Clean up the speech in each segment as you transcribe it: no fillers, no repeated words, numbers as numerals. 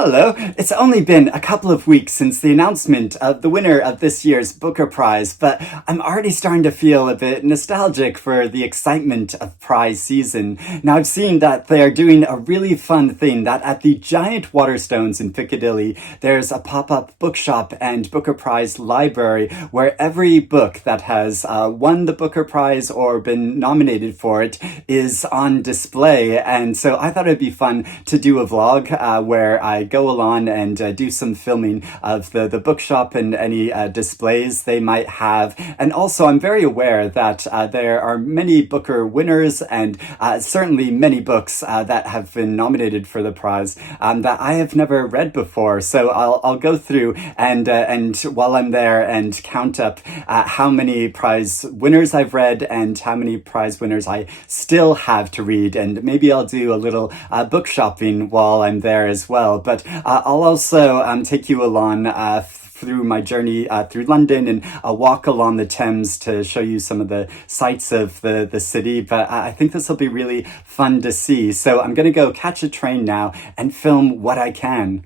Hello. It's only been a couple of weeks since the announcement of the winner of this year's Booker Prize, but I'm already starting to feel a bit nostalgic for the excitement of prize season. Now, I've seen that they are doing a really fun thing, that at the giant Waterstones in Piccadilly, there's a pop-up bookshop and Booker Prize library where every book that has won the Booker Prize or been nominated for it is on display. And so I thought it'd be fun to do a vlog where I go along and do some filming of the bookshop and any displays they might have. And also, I'm very aware that there are many Booker winners and certainly many books that have been nominated for the prize that I have never read before. So I'll go through and while I'm there and count up how many prize winners I've read and how many prize winners I still have to read. And maybe I'll do a little book shopping while I'm there as well. But I'll also take you along through my journey through London and a walk along the Thames to show you some of the sights of the city. But I think this will be really fun to see. So I'm going to go catch a train now and film what I can.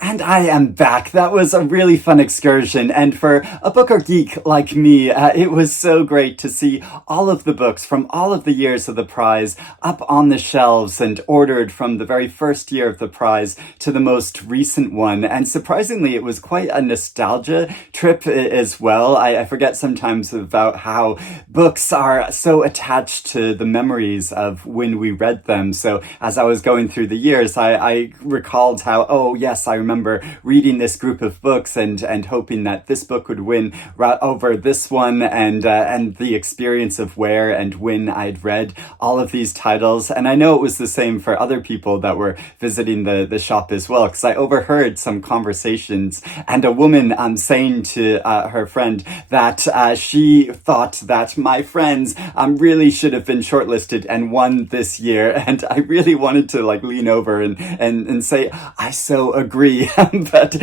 And I am back. That was a really fun excursion. And for a booker geek like me, it was so great to see all of the books from all of the years of the prize up on the shelves and ordered from the very first year of the prize to the most recent one. And surprisingly, it was quite a nostalgia trip as well. I forget sometimes about how books are so attached to the memories of when we read them. So as I was going through the years, I recalled how, oh yes, I remember reading this group of books and hoping that this book would win over this one, and the experience of where and when I'd read all of these titles. And I know it was the same for other people that were visiting the shop as well, because I overheard some conversations and a woman saying to her friend that she thought that my friends really should have been shortlisted and won this year. And I really wanted to lean over and say, I so agree. but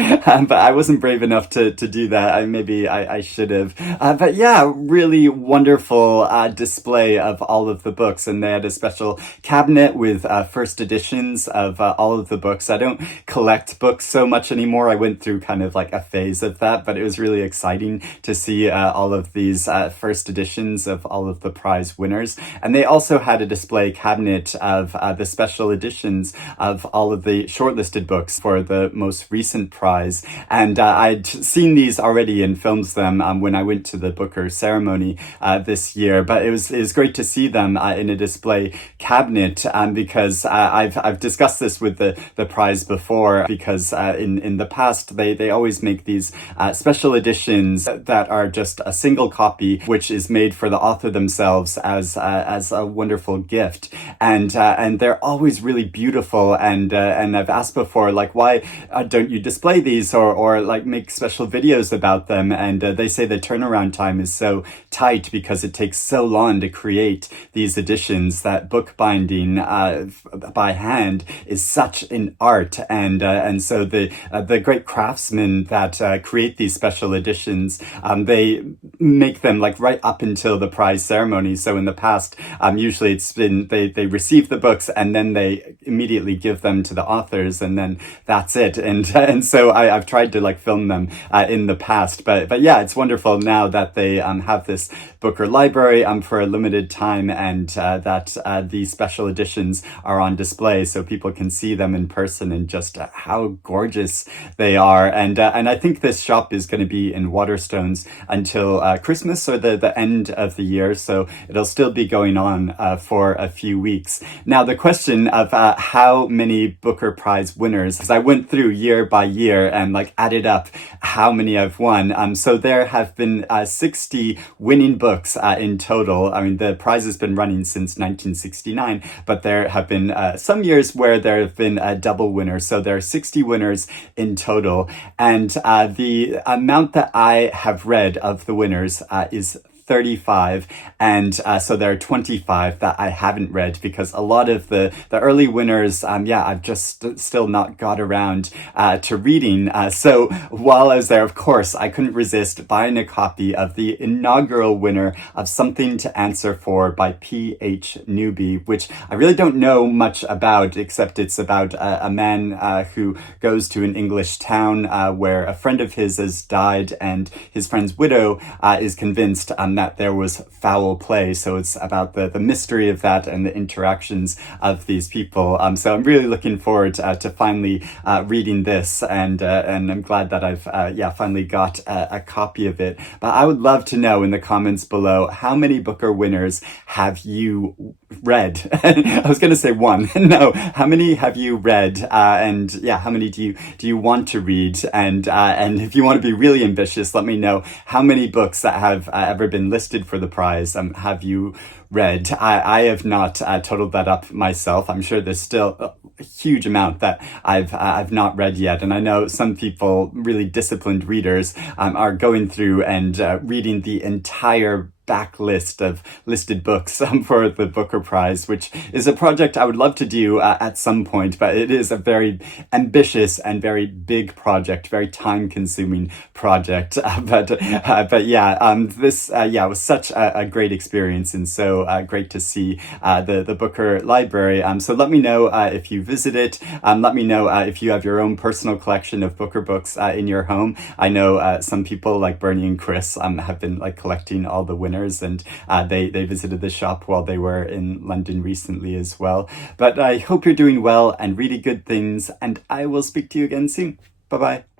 I wasn't brave enough to do that. Maybe I should have. But yeah, really wonderful display of all of the books. And they had a special cabinet with first editions of all of the books. I don't collect books so much anymore. I went through kind of a phase of that, but it was really exciting to see all of these first editions of all of the prize winners. And they also had a display cabinet of the special editions of all of the shortlisted books for the most recent prize. And I'd seen these already and filmed them when I went to the Booker ceremony this year, but it was great to see them in a display cabinet because I've discussed this with the prize before, because in the past they always make these special editions that are just a single copy, which is made for the author themselves as a wonderful gift, and they're always really beautiful, and I've asked before, why don't you display these or make special videos about them? And they say the turnaround time is so tight because it takes so long to create these editions, that bookbinding by hand is such an art, and so the great craftsmen that create these special editions, they make them right up until the prize ceremony. So in the past, usually it's been they receive the books and then they immediately give them to the authors, and then that's it. And so I've tried to film them in the past, but yeah, it's wonderful now that they have this Booker library for a limited time, and that these special editions are on display so people can see them in person and just how gorgeous they are. And I think this shop is going to be in Waterstones until Christmas or the end of the year, so it'll still be going on for a few weeks. Now, the question of how many Booker Prize winners, because I went through year by year and added up how many I've won. So there have been 60 winning books in total. I mean, the prize has been running since 1969, but there have been some years where there have been double winners. So there are 60 winners in total. And the amount that I have read of the winners is 35, and so there are 25 that I haven't read, because a lot of the early winners, I've just still not got around to reading. So while I was there, of course, I couldn't resist buying a copy of the inaugural winner of Something to Answer For by P.H. Newby, which I really don't know much about, except it's about a man who goes to an English town where a friend of his has died, and his friend's widow is convinced that there was foul play. So it's about the mystery of that and the interactions of these people. So I'm really looking forward to finally reading this, and I'm glad that I've finally got a copy of it. But I would love to know in the comments below, how many Booker winners have you read? I was going to say one. No, how many have you read? And yeah, how many do you want to read? And if you want to be really ambitious, let me know how many books that have ever been listed for the prize have you read. I have not totaled that up myself. I'm sure there's still a huge amount that I've not read yet, and I know some people, really disciplined readers, are going through and reading the entire backlist of listed books for the Booker Prize, which is a project I would love to do at some point, but it is a very ambitious and very big project, very time-consuming project. But yeah, this was such a great experience, and so great to see the Booker Library. So let me know if you visit it. Let me know if you have your own personal collection of Booker books in your home. I know some people like Bernie and Chris have been like collecting all the winners, and they visited the shop while they were in London recently as well. But I hope you're doing well and reading good things, and I will speak to you again soon. Bye bye.